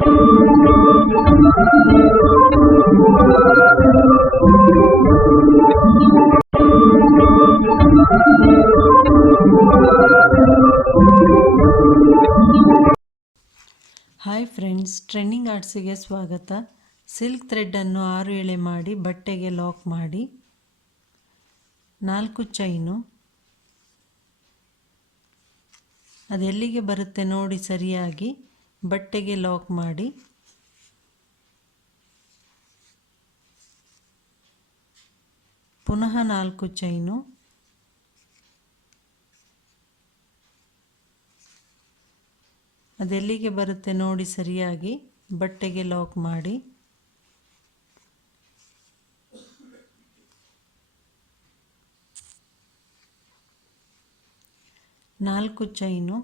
Hi friends, trending ಆರ್ಟ್ಸಿಗೆ ಸ್ವಾಗತ. Silk ಥ್ರೆಡ್ಡನ್ನು 6 ಎಳೆ ಮಾಡಿ ಬಟ್ಟೆಗೆ ಲಾಕ್ ಮಾಡಿ, 4 ಚೈನು, ಅದೆಲ್ಲಿಗೆ ಬರುತ್ತೆ ನೋಡಿ ಸರಿಯಾಗಿ ಬಟ್ಟೆಗೆ ಲಾಕ್ ಮಾಡಿ, ಪುನಃ 4 ಚೈನು, ಅದೆಲ್ಲಿಗೆ ಬರುತ್ತೆ ನೋಡಿ ಸರಿಯಾಗಿ ಬಟ್ಟೆಗೆ ಲಾಕ್ ಮಾಡಿ, 4 ಚೈನು,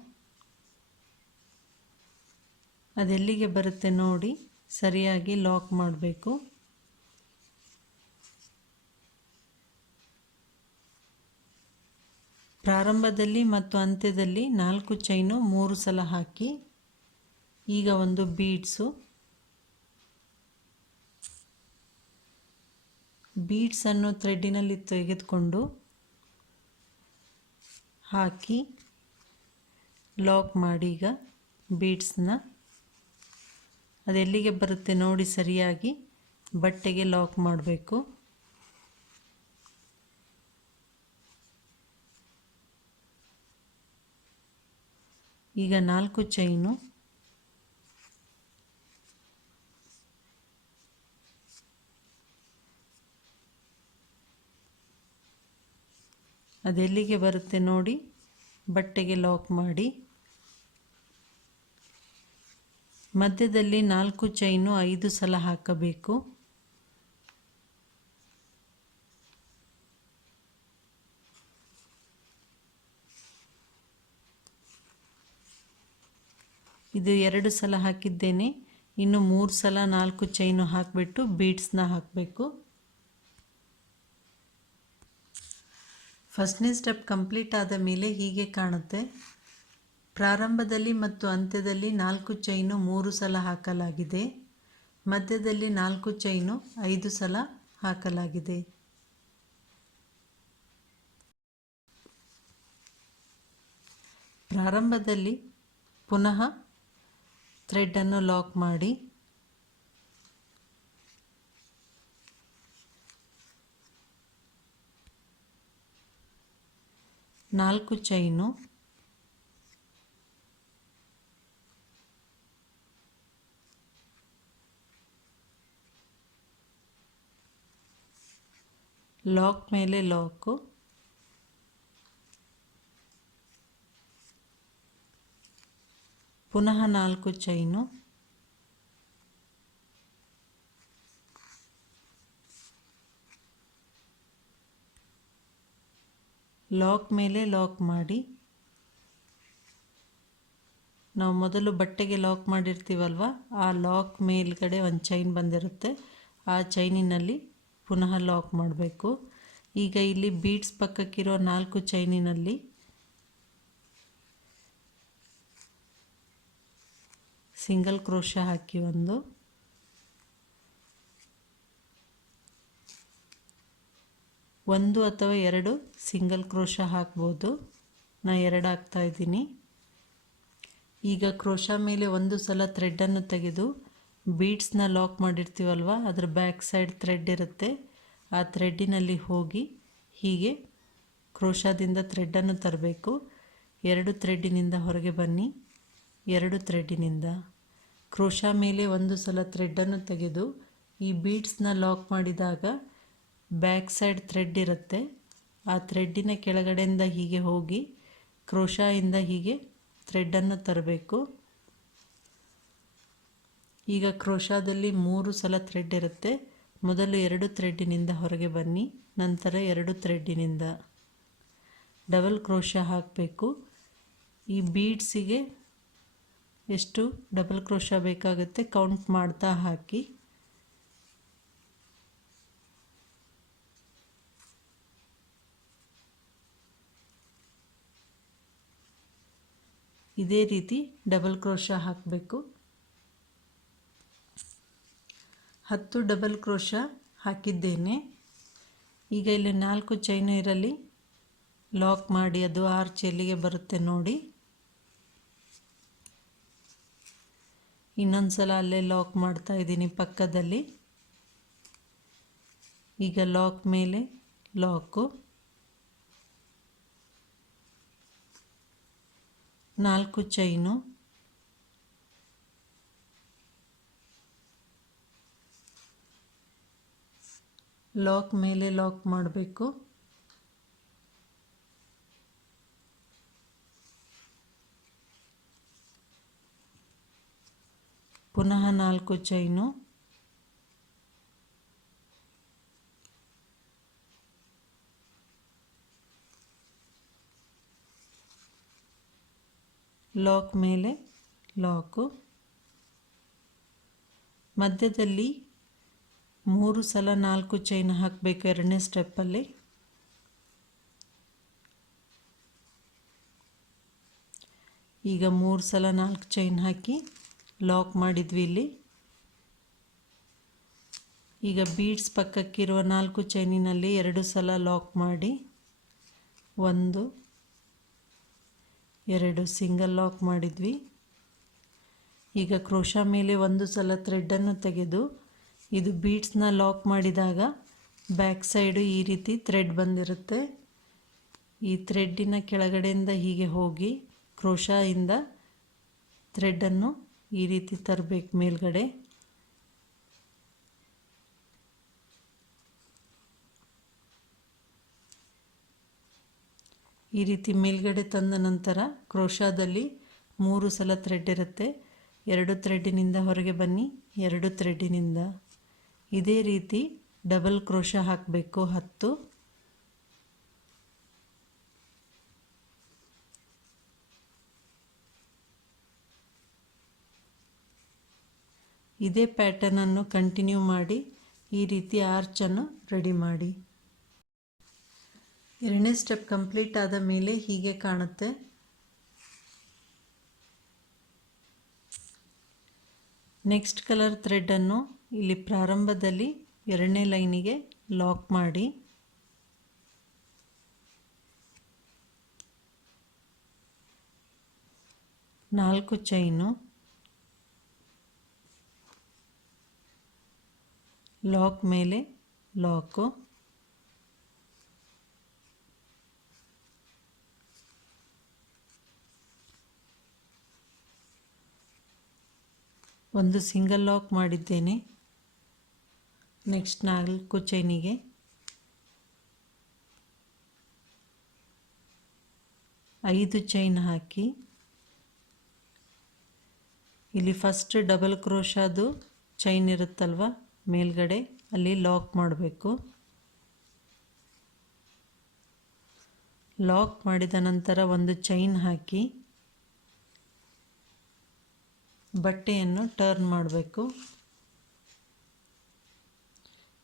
ಅದೆಲ್ಲಿಗೆ ಬರುತ್ತೆ ನೋಡಿ ಸರಿಯಾಗಿ ಲಾಕ್ ಮಾಡಬೇಕು. ಪ್ರಾರಂಭದಲ್ಲಿ ಮತ್ತು ಅಂತ್ಯದಲ್ಲಿ 4 ಚೈನು 3 ಸಲ ಹಾಕಿ, ಈಗ ಒಂದು ಬೀಡ್ಸನ್ನು ಥ್ರೆಡ್ಡಿನಲ್ಲಿ ತೆಗೆದುಕೊಂಡು ಹಾಕಿ ಲಾಕ್ ಮಾಡಿ. ಈಗ ಬೀಡ್ಸ್ನ ಅದೆಲ್ಲಿಗೆ ಬರುತ್ತೆ ನೋಡಿ ಸರಿಯಾಗಿ ಬಟ್ಟೆಗೆ ಲಾಕ್ ಮಾಡಬೇಕು. ಈಗ 4 ಚೈನು, ಅದೆಲ್ಲಿಗೆ ಬರುತ್ತೆ ನೋಡಿ ಬಟ್ಟೆಗೆ ಲಾಕ್ ಮಾಡಿ, ಮಧ್ಯದಲ್ಲಿ 4 ಚೈನು 5 ಸಲ ಹಾಕಬೇಕು. ಇದು 2 ಸಲ ಹಾಕಿದ್ದೇನೆ, ಇನ್ನು 3 ಸಲ 4 ಚೈನು ಹಾಕಿಬಿಟ್ಟು ಬೀಡ್ಸ್ನ ಹಾಕಬೇಕು. ಫಸ್ಟ್ನೇ ಸ್ಟೆಪ್ ಕಂಪ್ಲೀಟ್ ಆದ ಮೇಲೆ ಹೀಗೆ ಕಾಣುತ್ತೆ. ಪ್ರಾರಂಭದಲ್ಲಿ ಮತ್ತು ಅಂತ್ಯದಲ್ಲಿ 4 ಚೈನು 3 ಸಲ ಹಾಕಲಾಗಿದೆ, ಮಧ್ಯದಲ್ಲಿ 4 ಚೈನು 5 ಸಲ ಹಾಕಲಾಗಿದೆ. ಪ್ರಾರಂಭದಲ್ಲಿ ಪುನಃ ಥ್ರೆಡ್ಡನ್ನು ಲಾಕ್ ಮಾಡಿ, 4 ಚೈನು, ಲಾಕ್ ಮೇಲೆ ಲಾಕು, ಪುನಃ 4 ಚೈನು, ಲಾಕ್ ಮೇಲೆ ಲಾಕ್ ಮಾಡಿ. ನಾವು ಮೊದಲು ಬಟ್ಟೆಗೆ ಲಾಕ್ ಮಾಡಿರ್ತೀವಲ್ವ, ಆ ಲಾಕ್ ಮೇಲ್ಗಡೆ ಒಂದು ಚೈನ್ ಬಂದಿರುತ್ತೆ, ಆ ಚೈನಿನಲ್ಲಿ ಪುನಃ ಲಾಕ್ ಮಾಡಬೇಕು. ಈಗ ಇಲ್ಲಿ ಬೀಡ್ಸ್ ಪಕ್ಕಕ್ಕಿರೋ 4 ಚೈನಿನಲ್ಲಿ ಸಿಂಗಲ್ ಕ್ರೋಶಾ ಹಾಕಿ ಒಂದು ಅಥವಾ 2 ಸಿಂಗಲ್ ಕ್ರೋಶಾ ಹಾಕ್ಬೋದು. ನಾನು 2 ಹಾಕ್ತಾ ಇದ್ದೀನಿ. ಈಗ ಕ್ರೋಶಾ ಮೇಲೆ ಒಂದು ಸಲ ಥ್ರೆಡ್ಡನ್ನು ತೆಗೆದು ಬೀಡ್ಸ್ನ ಲಾಕ್ ಮಾಡಿರ್ತೀವಲ್ವ, ಅದ್ರ ಬ್ಯಾಕ್ ಸೈಡ್ ಥ್ರೆಡ್ ಇರುತ್ತೆ, ಆ ಥ್ರೆಡ್ಡಿನಲ್ಲಿ ಹೋಗಿ ಹೀಗೆ ಕ್ರೋಶಾದಿಂದ ಥ್ರೆಡ್ಡನ್ನು ತರಬೇಕು. 2 ಥ್ರೆಡ್ಡಿನಿಂದ ಹೊರಗೆ ಬನ್ನಿ, 2 ಥ್ರೆಡ್ಡಿನಿಂದ ಕ್ರೋಶಾ ಮೇಲೆ ಒಂದು ಸಲ ಥ್ರೆಡ್ಡನ್ನು ತೆಗೆದು ಈ ಬೀಡ್ಸ್ನ ಲಾಕ್ ಮಾಡಿದಾಗ ಬ್ಯಾಕ್ ಸೈಡ್ ಥ್ರೆಡ್ ಇರುತ್ತೆ, ಆ ಥ್ರೆಡ್ಡಿನ ಕೆಳಗಡೆಯಿಂದ ಹೀಗೆ ಹೋಗಿ ಕ್ರೋಶಾಯಿಂದ ಹೀಗೆ ಥ್ರೆಡ್ಡನ್ನು ತರಬೇಕು. ಈಗ ಕ್ರೋಶಾದಲ್ಲಿ 3 ಸಲ ಥ್ರೆಡ್ ಇರುತ್ತೆ, ಮೊದಲು 2 ಥ್ರೆಡ್ಡಿನಿಂದ ಹೊರಗೆ ಬನ್ನಿ, ನಂತರ 2 ಥ್ರೆಡ್ಡಿನಿಂದ ಡಬಲ್ ಕ್ರೋಶಾ ಹಾಕಬೇಕು. ಈ ಬೀಡ್ಸಿಗೆ ಎಷ್ಟು ಡಬಲ್ ಕ್ರೋಶಾ ಬೇಕಾಗುತ್ತೆ ಕೌಂಟ್ ಮಾಡ್ತಾ ಹಾಕಿ. ಇದೇ ರೀತಿ ಡಬಲ್ ಕ್ರೋಶಾ ಹಾಕಬೇಕು. 10 ಡಬಲ್ ಕ್ರೋಶ ಹಾಕಿದ್ದೇನೆ. ಈಗ ಇಲ್ಲಿ 4 ಚೈನ್ ಇರಲಿ ಲಾಕ್ ಮಾಡಿ ಅದು ಆರ್ಚ್ ಎಲ್ಲಿಗೆ ಬರುತ್ತೆ ನೋಡಿ. ಇನ್ನೊಂದು ಸಲ ಅಲ್ಲೇ ಲಾಕ್ ಮಾಡ್ತಾ ಇದ್ದೀನಿ ಪಕ್ಕದಲ್ಲಿ. ಈಗ ಲಾಕ್ ಮೇಲೆ ಲಾಕು, 4 ಚೈನು, ಲಾಕ್ ಮೇಲೆ ಲಾಕ್ ಮಾಡಬೇಕು. ಪುನಃ 4 ಚೈನು, ಲಾಕ್ ಮೇಲೆ ಲಾಕು, ಮಧ್ಯದಲ್ಲಿ 3 ಸಲ 4 ಚೈನ್ ಹಾಕಬೇಕು ಎರಡನೇ ಸ್ಟೆಪ್ಪಲ್ಲಿ. ಈಗ 3 ಸಲ 4 ಚೈನ್ ಹಾಕಿ ಲಾಕ್ ಮಾಡಿದ್ವಿ ಇಲ್ಲಿ. ಈಗ ಬೀಡ್ಸ್ ಪಕ್ಕಕ್ಕಿರುವ 4 ಚೈನಿನಲ್ಲಿ 2 ಸಲ ಲಾಕ್ ಮಾಡಿ 1 2 ಸಿಂಗಲ್ ಲಾಕ್ ಮಾಡಿದ್ವಿ. ಈಗ ಕ್ರೋಶಾ ಮೇಲೆ 1 ಸಲ ಥ್ರೆಡನ್ನು ತೆಗೆದು ಇದು ಬೀಡ್ಸ್ನ ಲಾಕ್ ಮಾಡಿದಾಗ ಬ್ಯಾಕ್ ಸೈಡು ಈ ರೀತಿ ಥ್ರೆಡ್ ಬಂದಿರುತ್ತೆ. ಈ ಥ್ರೆಡ್ಡಿನ ಕೆಳಗಡೆಯಿಂದ ಹೀಗೆ ಹೋಗಿ ಕ್ರೋಶಾಯಿಂದ ಥ್ರೆಡನ್ನು ಈ ರೀತಿ ತರಬೇಕು ಮೇಲ್ಗಡೆ. ಈ ರೀತಿ ಮೇಲ್ಗಡೆ ತಂದ ನಂತರ ಕ್ರೋಶಾದಲ್ಲಿ 3 ಸಲ ಥ್ರೆಡ್ ಇರುತ್ತೆ. 2 ಥ್ರೆಡ್ಡಿನಿಂದ ಹೊರಗೆ ಬನ್ನಿ, 2 ಥ್ರೆಡ್ಡಿನಿಂದ ಇದೇ ರೀತಿ ಡಬಲ್ ಕ್ರೋಶಾ ಹಾಕಬೇಕು 10. ಇದೇ ಪ್ಯಾಟರ್ನನ್ನು ಕಂಟಿನ್ಯೂ ಮಾಡಿ ಈ ರೀತಿ ಆರ್ಚನ್ನು ರೆಡಿ ಮಾಡಿ. ಎರಡನೇ ಸ್ಟೆಪ್ ಕಂಪ್ಲೀಟ್ ಆದ ಮೇಲೆ ಹೀಗೆ ಕಾಣುತ್ತೆ. ನೆಕ್ಸ್ಟ್ ಕಲರ್ ಥ್ರೆಡನ್ನು ಇಲ್ಲಿ ಪ್ರಾರಂಭದಲ್ಲಿ ಎರಡನೇ ಲೈನಿಗೆ ಲಾಕ್ ಮಾಡಿ ನಾಲ್ಕು ಚೈನು, ಲಾಕ್ ಮೇಲೆ ಲಾಕು, ಒಂದು ಸಿಂಗಲ್ ಲಾಕ್ ಮಾಡಿದ್ದೇನೆ. ನೆಕ್ಸ್ಟ್ 4 ಚೈನಿಗೆ ಐದು ಚೈನ್ ಹಾಕಿ ಇಲ್ಲಿ ಫಸ್ಟ್ ಡಬಲ್ ಕ್ರೋಶಾದು ಚೈನ್ ಇರುತ್ತಲ್ವ ಮೇಲ್ಗಡೆ ಅಲ್ಲಿ ಲಾಕ್ ಮಾಡಬೇಕು. ಲಾಕ್ ಮಾಡಿದ ನಂತರ ಒಂದು ಚೈನ್ ಹಾಕಿ ಬಟ್ಟೆಯನ್ನು ಟರ್ನ್ ಮಾಡಬೇಕು.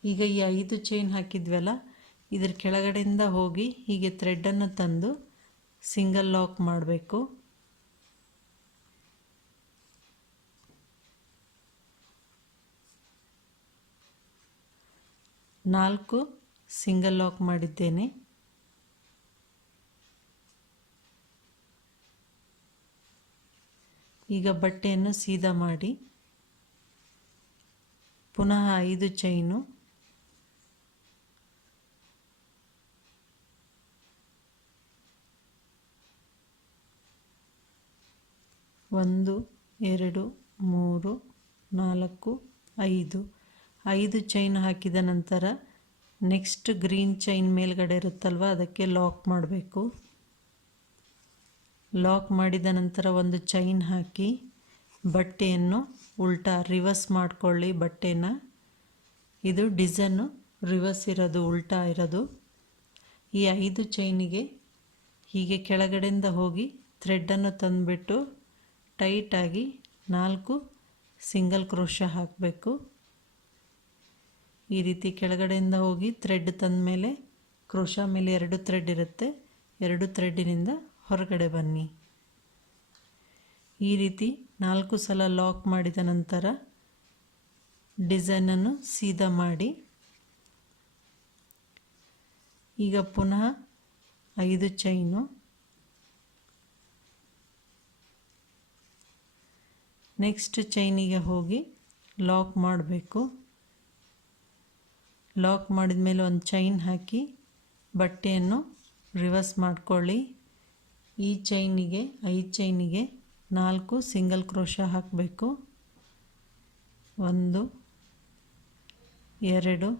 ಈಗ ಈ 5 ಚೈನ್ ಹಾಕಿದ್ವಲ್ಲ ಇದ್ರ ಕೆಳಗಡೆಯಿಂದ ಹೋಗಿ ಹೀಗೆ ಥ್ರೆಡನ್ನು ತಂದು ಸಿಂಗಲ್ ಲಾಕ್ ಮಾಡಬೇಕು. ನಾಲ್ಕು ಸಿಂಗಲ್ ಲಾಕ್ ಮಾಡಿದ್ದೇನೆ. ಈಗ ಬಟ್ಟೆಯನ್ನು ಸೀದಾ ಮಾಡಿ ಪುನಃ 5 ಚೈನು, ಒಂದು 2 3 4 5 ಚೈನ್ ಹಾಕಿದ ನಂತರ ನೆಕ್ಸ್ಟ್ ಗ್ರೀನ್ ಚೈನ್ ಮೇಲ್ಗಡೆ ಇರುತ್ತಲ್ವ ಅದಕ್ಕೆ ಲಾಕ್ ಮಾಡಬೇಕು. ಲಾಕ್ ಮಾಡಿದ ನಂತರ ಒಂದು ಚೈನ್ ಹಾಕಿ ಬಟ್ಟೆಯನ್ನು ಉಲ್ಟಾ ರಿವರ್ಸ್ ಮಾಡಿಕೊಳ್ಳಿ. ಬಟ್ಟೆನ ಇದು ಡಿಸೈನು ರಿವರ್ಸ್ ಇರೋದು, ಉಲ್ಟಾ ಇರೋದು. ಈ 5 ಚೈನಿಗೆ ಹೀಗೆ ಕೆಳಗಡೆಯಿಂದ ಹೋಗಿ ಥ್ರೆಡನ್ನು ತಂದುಬಿಟ್ಟು ಟೈಟಾಗಿ 4 ಸಿಂಗಲ್ ಕ್ರೋಶಾ ಹಾಕಬೇಕು. ಈ ರೀತಿ ಕೆಳಗಡೆಯಿಂದ ಹೋಗಿ ಥ್ರೆಡ್ ತಂದ ಮೇಲೆ ಕ್ರೋಶಾ ಮೇಲೆ 2 ಥ್ರೆಡ್ ಇರುತ್ತೆ, 2 ಥ್ರೆಡ್ಡಿನಿಂದ ಹೊರಗಡೆ ಬನ್ನಿ. ಈ ರೀತಿ 4 ಸಲ ಲಾಕ್ ಮಾಡಿದ ನಂತರ ಡಿಸೈನನ್ನು ಸೀದಾ ಮಾಡಿ ಈಗ ಪುನಃ 5 ಚೈನು, ನೆಕ್ಸ್ಟ್ ಚೈನಿಗೆ ಹೋಗಿ ಲಾಕ್ ಮಾಡಬೇಕು. ಲಾಕ್ ಮಾಡಿದ ಮೇಲೆ ಒಂದು ಚೈನ್ ಹಾಕಿ ಬಟ್ಟೆಯನ್ನು ರಿವರ್ಸ್ ಮಾಡ್ಕೊಳ್ಳಿ. ಈ ಚೈನಿಗೆ 5 ಚೈನಿಗೆ 4 ಸಿಂಗಲ್ ಕ್ರೋಶಾ ಹಾಕಬೇಕು. 1 2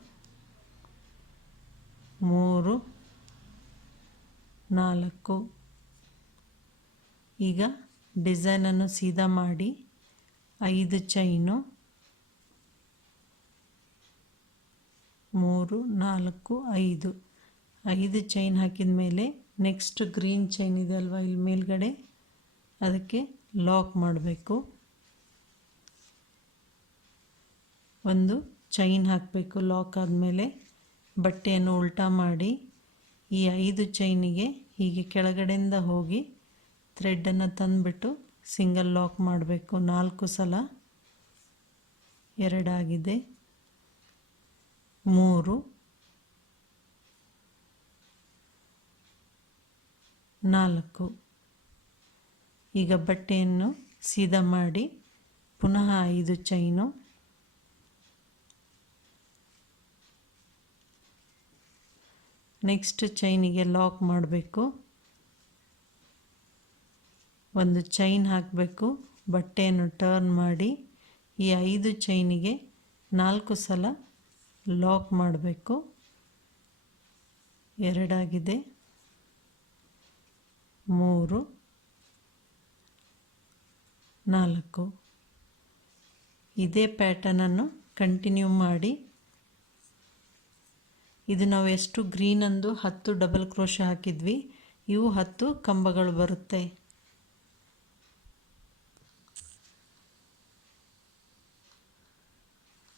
3 4. ಈಗ ಡಿಸೈನನ್ನು ಸೀದಾ ಮಾಡಿ 5 ಚೈನು, 3 4 5 ಚೈನ್ ಹಾಕಿದ ಮೇಲೆ ನೆಕ್ಸ್ಟ್ ಗ್ರೀನ್ ಚೈನ್ ಇದೆ ಅಲ್ವಾ ಇಲ್ಲಿ ಮೇಲ್ಗಡೆ, ಅದಕ್ಕೆ ಲಾಕ್ ಮಾಡಬೇಕು. ಒಂದು ಚೈನ್ ಹಾಕಬೇಕು. ಲಾಕ್ ಆದಮೇಲೆ ಬಟ್ಟೆಯನ್ನು ಉಲ್ಟಾ ಮಾಡಿ ಈ 5 ಚೈನಿಗೆ ಹೀಗೆ ಕೆಳಗಡೆಯಿಂದ ಹೋಗಿ ಥ್ರೆಡನ್ನು ತಂದುಬಿಟ್ಟು ಸಿಂಗಲ್ ಲಾಕ್ ಮಾಡಬೇಕು. 4 ಸಲ. 2 ಆಗಿದೆ. 3 4. ಈಗ ಬಟ್ಟೆಯನ್ನು ಸೀದಾ ಮಾಡಿ ಪುನಃ 5 ಚೈನು, ನೆಕ್ಸ್ಟ್ ಚೈನಿಗೆ ಲಾಕ್ ಮಾಡಬೇಕು. ಒಂದು ಚೈನ್ ಹಾಕಬೇಕು. ಬಟ್ಟೆಯನ್ನು ಟರ್ನ್ ಮಾಡಿ ಈ 5 ಚೈನಿಗೆ 4 ಸಲ ಲಾಕ್ ಮಾಡಬೇಕು. 2 ಆಗಿದೆ. 3 4. ಇದೇ ಪ್ಯಾಟರ್ನನ್ನು ಕಂಟಿನ್ಯೂ ಮಾಡಿ. ಇದು ನಾವು ಎಷ್ಟು ಗ್ರೀನಂದು 10 ಡಬಲ್ ಕ್ರೋಶಾ ಹಾಕಿದ್ವಿ, ಇವು 10 ಕಂಬಗಳು ಬರುತ್ತೆ.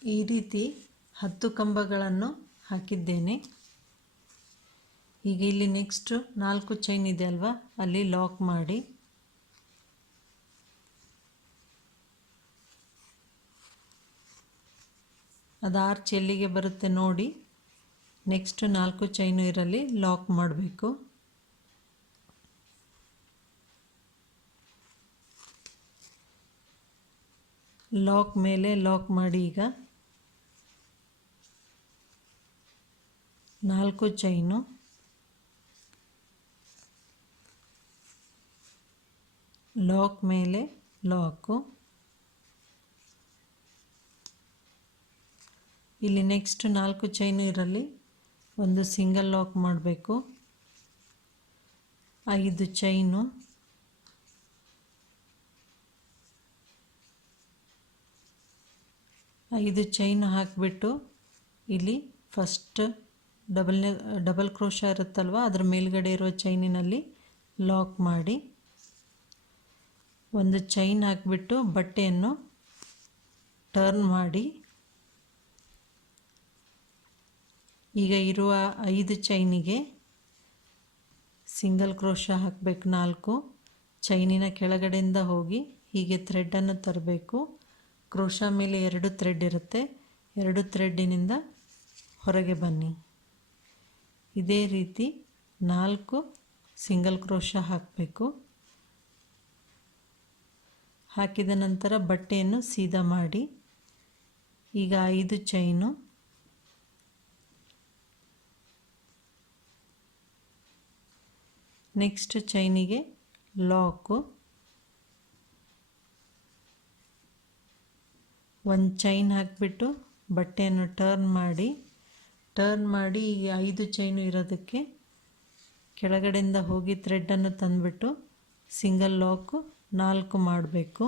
ಈ ರೀತಿ 10 ಕಂಬಗಳನ್ನು ಹಾಕಿದ್ದೇನೆ. ಈಗ ಇಲ್ಲಿ ನೆಕ್ಸ್ಟ್ 4 ಚೈನ್ ಇದೆ ಅಲ್ವಾ, ಅಲ್ಲಿ ಲಾಕ್ ಮಾಡಿ ಅದು ಆರ್ಚ್ ಎಲ್ಲಿಗೆ ಬರುತ್ತೆ ನೋಡಿ. ನೆಕ್ಸ್ಟ್ 4 ಚೈನು ಇರಲಿ ಲಾಕ್ ಮಾಡಬೇಕು. ಲಾಕ್ ಮೇಲೆ ಲಾಕ್ ಮಾಡಿ ಈಗ 4 ಚೈನು, ಲಾಕ್ ಮೇಲೆ ಲಾಕು. ಇಲ್ಲಿ ನೆಕ್ಸ್ಟ್ 4 ಚೈನು ಇರಲಿ ಒಂದು ಸಿಂಗಲ್ ಲಾಕ್ ಮಾಡಬೇಕು. 5 ಚೈನು, ಚೈನು ಹಾಕಿಬಿಟ್ಟು ಇಲ್ಲಿ ಫಸ್ಟ್ ಡಬಲ್ ಕ್ರೋಶಾ ಇರುತ್ತಲ್ವ, ಅದರ ಮೇಲ್ಗಡೆ ಇರೋ ಚೈನಿನಲ್ಲಿ ಲಾಕ್ ಮಾಡಿ ಒಂದು ಚೈನ್ ಹಾಕಿಬಿಟ್ಟು ಬಟ್ಟೆಯನ್ನು ಟರ್ನ್ ಮಾಡಿ ಈಗ ಇರುವ 5 ಚೈನಿಗೆ ಸಿಂಗಲ್ ಕ್ರೋಶಾ ಹಾಕಬೇಕು. 4 ಚೈನಿನ ಕೆಳಗಡೆಯಿಂದ ಹೋಗಿ ಹೀಗೆ ಥ್ರೆಡನ್ನು ತರಬೇಕು. ಕ್ರೋಶಾ ಮೇಲೆ 2 ಥ್ರೆಡ್ ಇರುತ್ತೆ, 2 ಥ್ರೆಡ್ಡಿನಿಂದ ಹೊರಗೆ ಬನ್ನಿ. ಇದೇ ರೀತಿ 4 ಸಿಂಗಲ್ ಕ್ರೋಶಾ ಹಾಕಬೇಕು. ಹಾಕಿದ ನಂತರ ಬಟ್ಟೆಯನ್ನು ಸೀದಾ ಮಾಡಿ ಈಗ 5 ಚೈನು, ನೆಕ್ಸ್ಟ್ ಚೈನಿಗೆ ಲಾಕು, ಒಂದು ಚೈನ್ ಹಾಕಿಬಿಟ್ಟು ಬಟ್ಟೆಯನ್ನು ಟರ್ನ್ ಮಾಡಿ ಈ 5 ಚೈನು ಇರೋದಕ್ಕೆ ಕೆಳಗಡೆಯಿಂದ ಹೋಗಿ ಥ್ರೆಡನ್ನು ತಂದುಬಿಟ್ಟು ಸಿಂಗಲ್ ಲಾಕು 4 ಮಾಡಬೇಕು.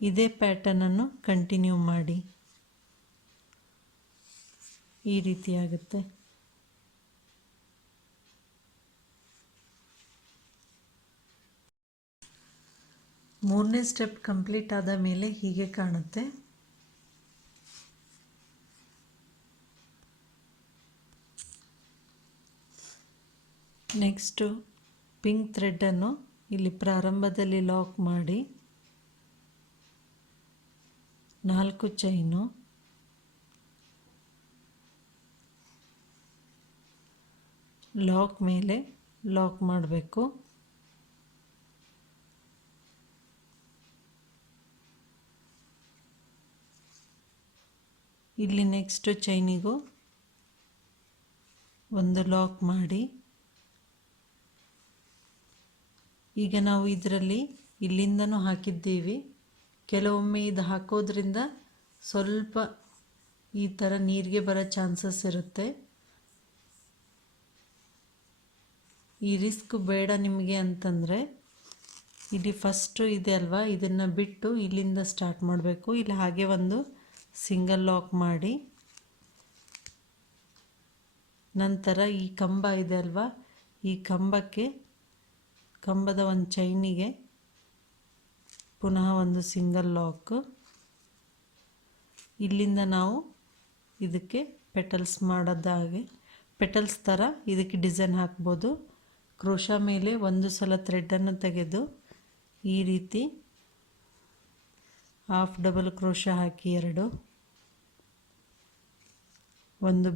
ಇದೇ ಪ್ಯಾಟರ್ನನ್ನು ಕಂಟಿನ್ಯೂ ಮಾಡಿ. ಈ ರೀತಿ ಆಗುತ್ತೆ. ಮೂರನೇ ಸ್ಟೆಪ್ ಕಂಪ್ಲೀಟ್ ಆದ ಮೇಲೆ ಹೀಗೆ ಕಾಣುತ್ತೆ. ನೆಕ್ಸ್ಟು ಪಿಂಕ್ ಥ್ರೆಡನ್ನು ಇಲ್ಲಿ ಪ್ರಾರಂಭದಲ್ಲಿ ಲಾಕ್ ಮಾಡಿ 4 ಚೈನು, ಲಾಕ್ ಮೇಲೆ ಲಾಕ್ ಮಾಡಬೇಕು. ಇಲ್ಲಿ ನೆಕ್ಸ್ಟ್ ಚೈನಿಗೂ ಒಂದು ಲಾಕ್ ಮಾಡಿ, ಈಗ ನಾವು ಇದರಲ್ಲಿ ಇಲ್ಲಿಂದನೂ ಹಾಕಿದ್ದೀವಿ. ಕೆಲವೊಮ್ಮೆ ಇದು ಹಾಕೋದ್ರಿಂದ ಸ್ವಲ್ಪ ಈ ಥರ ನೀರಿಗೆ ಬರೋ ಚಾನ್ಸಸ್ ಇರುತ್ತೆ. ಈ ರಿಸ್ಕ್ ಬೇಡ ನಿಮಗೆ ಅಂತಂದರೆ ಇಲ್ಲಿ ಫಸ್ಟು ಇದೆ ಅಲ್ವಾ, ಇದನ್ನು ಬಿಟ್ಟು ಇಲ್ಲಿಂದ ಸ್ಟಾರ್ಟ್ ಮಾಡಬೇಕು. ಇಲ್ಲಿ ಹಾಗೆ ಒಂದು ಸಿಂಗಲ್ ಲಾಕ್ ಮಾಡಿ, ನಂತರ ಈ ಕಂಬ ಇದೆ ಅಲ್ವಾ, ಈ ಕಂಬದ ಒಂದು ಚೈನಿಗೆ ಪುನಃ ಒಂದು ಸಿಂಗಲ್ ಲಾಕ್. ಇಲ್ಲಿಂದ ನಾವು ಇದಕ್ಕೆ ಪೆಟಲ್ಸ್ ಮಾಡೋದಾಗೆ ಪೆಟಲ್ಸ್ ಥರ ಇದಕ್ಕೆ ಡಿಸೈನ್ ಹಾಕ್ಬೋದು. ಕ್ರೋಶಾ ಮೇಲೆ ಒಂದು ಸಲ ಥ್ರೆಡನ್ನು ತೆಗೆದು ಈ ರೀತಿ ಹಾಫ್ ಡಬಲ್ ಕ್ರೋಶಾ ಹಾಕಿ 2 ಒಂದು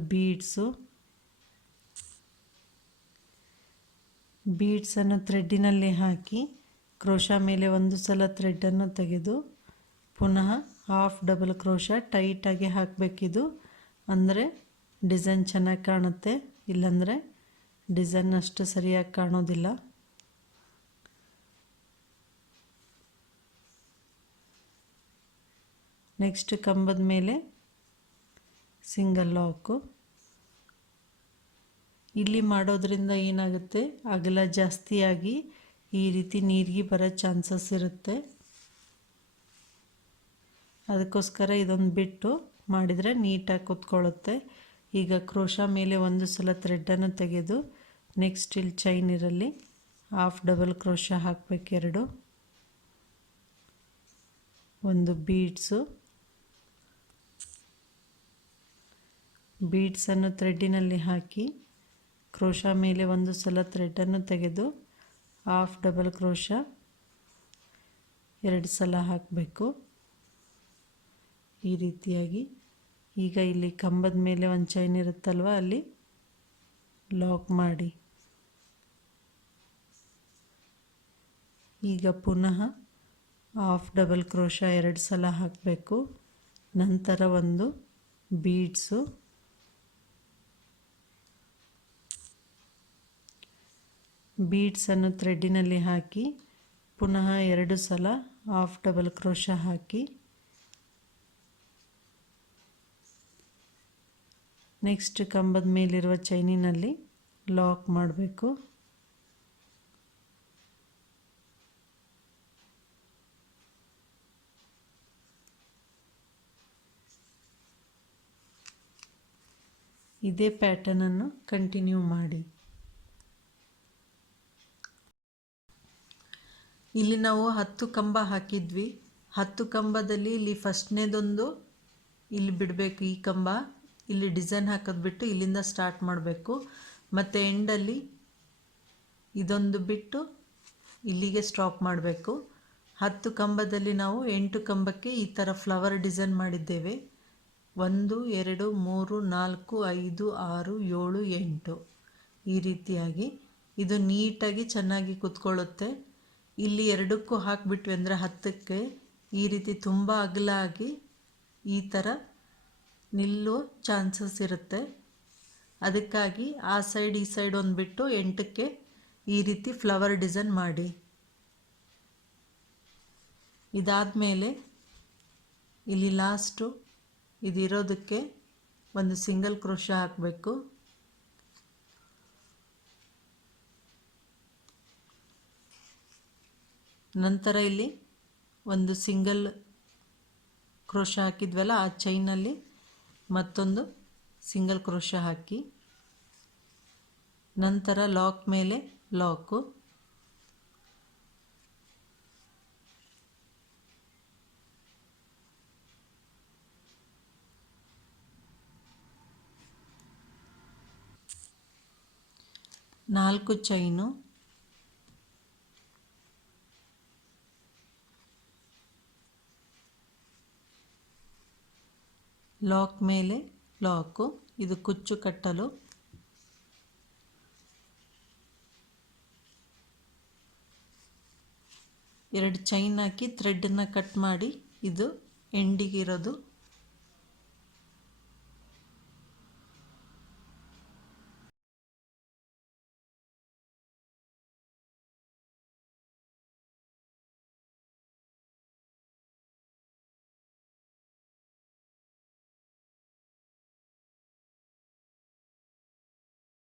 ಬೀಡ್ಸನ್ನು ಥ್ರೆಡ್ಡಿನಲ್ಲಿ ಹಾಕಿ ಕ್ರೋಶಾ ಮೇಲೆ ಒಂದು ಸಲ ಥ್ರೆಡನ್ನು ತೆಗೆದು ಪುನಃ ಹಾಫ್ ಡಬಲ್ ಕ್ರೋಶಾ ಟೈಟಾಗಿ ಹಾಕಬೇಕಿದು. ಅಂದರೆ ಡಿಸೈನ್ ಚೆನ್ನಾಗಿ ಕಾಣುತ್ತೆ, ಇಲ್ಲಾಂದರೆ ಡಿಸೈನ್ ಅಷ್ಟು ಸರಿಯಾಗಿ ಕಾಣೋದಿಲ್ಲ. ನೆಕ್ಸ್ಟ್ ಕಂಬದ ಮೇಲೆ ಸಿಂಗಲ್ ಲಾಕು. ಇಲ್ಲಿ ಮಾಡೋದ್ರಿಂದ ಏನಾಗುತ್ತೆ, ಅಗಲ ಜಾಸ್ತಿಯಾಗಿ ಈ ರೀತಿ ನೀರಿಗೆ ಬರೋ ಚಾನ್ಸಸ್ ಇರುತ್ತೆ. ಅದಕ್ಕೋಸ್ಕರ ಇದೊಂದು ಬಿಟ್ಟು ಮಾಡಿದರೆ ನೀಟಾಗಿ ಕೂತ್ಕೊಳ್ಳುತ್ತೆ. ಈಗ ಕ್ರೋಶಾ ಮೇಲೆ ಒಂದು ಸಲ ಥ್ರೆಡನ್ನು ತೆಗೆದು ನೆಕ್ಸ್ಟ್ ಇಲ್ಲಿ ಚೈನ್ ಇರಲಿ ಹಾಫ್ ಡಬಲ್ ಕ್ರೋಶಾ ಹಾಕಬೇಕು 2 ಒಂದು ಬೀಡ್ಸನ್ನು ಥ್ರೆಡ್ಡಿನಲ್ಲಿ ಹಾಕಿ ಕ್ರೋಶಾ ಮೇಲೆ ಒಂದು ಸಲ ಥ್ರೆಡನ್ನು ತೆಗೆದು ಹಾಫ್ ಡಬಲ್ ಕ್ರೋಶಾ 2 ಸಲ ಹಾಕಬೇಕು ಈ ರೀತಿಯಾಗಿ. ಈಗ ಇಲ್ಲಿ ಕಂಬದ ಮೇಲೆ ಒಂದು ಚೈನ್ ಇರುತ್ತಲ್ವ, ಅಲ್ಲಿ ಲಾಕ್ ಮಾಡಿ, ಈಗ ಪುನಃ ಹಾಫ್ ಡಬಲ್ ಕ್ರೋಶಾ 2 ಸಲ ಹಾಕಬೇಕು. ನಂತರ ಒಂದು ಬೀಡ್ಸನ್ನು ಥ್ರೆಡ್ಡಿನಲ್ಲಿ ಹಾಕಿ ಪುನಃ 2 ಸಲ ಹಾಫ್ ಡಬಲ್ ಕ್ರೋಶಾ ಹಾಕಿ ನೆಕ್ಸ್ಟ್ ಕಂಬದ ಮೇಲಿರುವ ಚೈನಿನಲ್ಲಿ ಲಾಕ್ ಮಾಡಬೇಕು. ಇದೇ ಪ್ಯಾಟರ್ನನ್ನು ಕಂಟಿನ್ಯೂ ಮಾಡಿ. ಇಲ್ಲಿ ನಾವು 10 ಕಂಬ ಹಾಕಿದ್ವಿ. 10 ಕಂಬದಲ್ಲಿ ಇಲ್ಲಿ ಫಸ್ಟ್ನೇದೊಂದು ಇಲ್ಲಿ ಬಿಡಬೇಕು, ಈ ಕಂಬ ಇಲ್ಲಿ ಡಿಸೈನ್ ಹಾಕೋದು ಬಿಟ್ಟು ಇಲ್ಲಿಂದ ಸ್ಟಾರ್ಟ್ ಮಾಡಬೇಕು. ಮತ್ತು ಎಂಡಲ್ಲಿ ಇದೊಂದು ಬಿಟ್ಟು ಇಲ್ಲಿಗೆ ಸ್ಟಾಪ್ ಮಾಡಬೇಕು. 10 ಕಂಬದಲ್ಲಿ ನಾವು 8 ಕಂಬಕ್ಕೆ ಈ ಥರ ಫ್ಲವರ್ ಡಿಸೈನ್ ಮಾಡಿದ್ದೇವೆ. 1 2 3 4 5 6 7 8 ಈ ರೀತಿಯಾಗಿ ಇದು ನೀಟಾಗಿ ಚೆನ್ನಾಗಿ ಕೂತ್ಕೊಳ್ಳುತ್ತೆ. ಇಲ್ಲಿ 2ಕ್ಕೂ ಹಾಕಿಬಿಟ್ವಿ ಅಂದರೆ 10ಕ್ಕೆ ಈ ರೀತಿ ತುಂಬ ಅಗಲ ಆಗಿ ಈ ಥರ ನಿಲ್ಲುವ ಚಾನ್ಸಸ್ ಇರುತ್ತೆ. ಅದಕ್ಕಾಗಿ ಆ ಸೈಡ್ ಈ ಸೈಡ್ ಒಂದು ಬಿಟ್ಟು 8ಕ್ಕೆ ಈ ರೀತಿ ಫ್ಲವರ್ ಡಿಸೈನ್ ಮಾಡಿ. ಇದಾದಮೇಲೆ ಇಲ್ಲಿ ಲಾಸ್ಟು ಇದಿರೋದಕ್ಕೆ ಒಂದು ಸಿಂಗಲ್ ಕ್ರೋಶಾ ಹಾಕಬೇಕು. ನಂತರ ಇಲ್ಲಿ ಒಂದು ಸಿಂಗಲ್ ಕ್ರೋಶಾ ಹಾಕಿದ್ವಲ್ಲ, ಆ ಚೈನಲ್ಲಿ ಮತ್ತೊಂದು ಸಿಂಗಲ್ ಕ್ರೋಶಾ ಹಾಕಿ ನಂತರ ಲಾಕ್ ಮೇಲೆ ಲಾಕು. ನಾಲ್ಕು ಚೈನು, ಲಾಕ್ ಮೇಲೆ ಲಾಕು, ಇದು ಕುಚ್ಚು ಕಟ್ಟಲು. ಎರಡು ಚೈನ್ ಹಾಕಿ ಥ್ರೆಡನ್ನು ಕಟ್ ಮಾಡಿ, ಇದು ಎಂಡಿಗಿರೋದು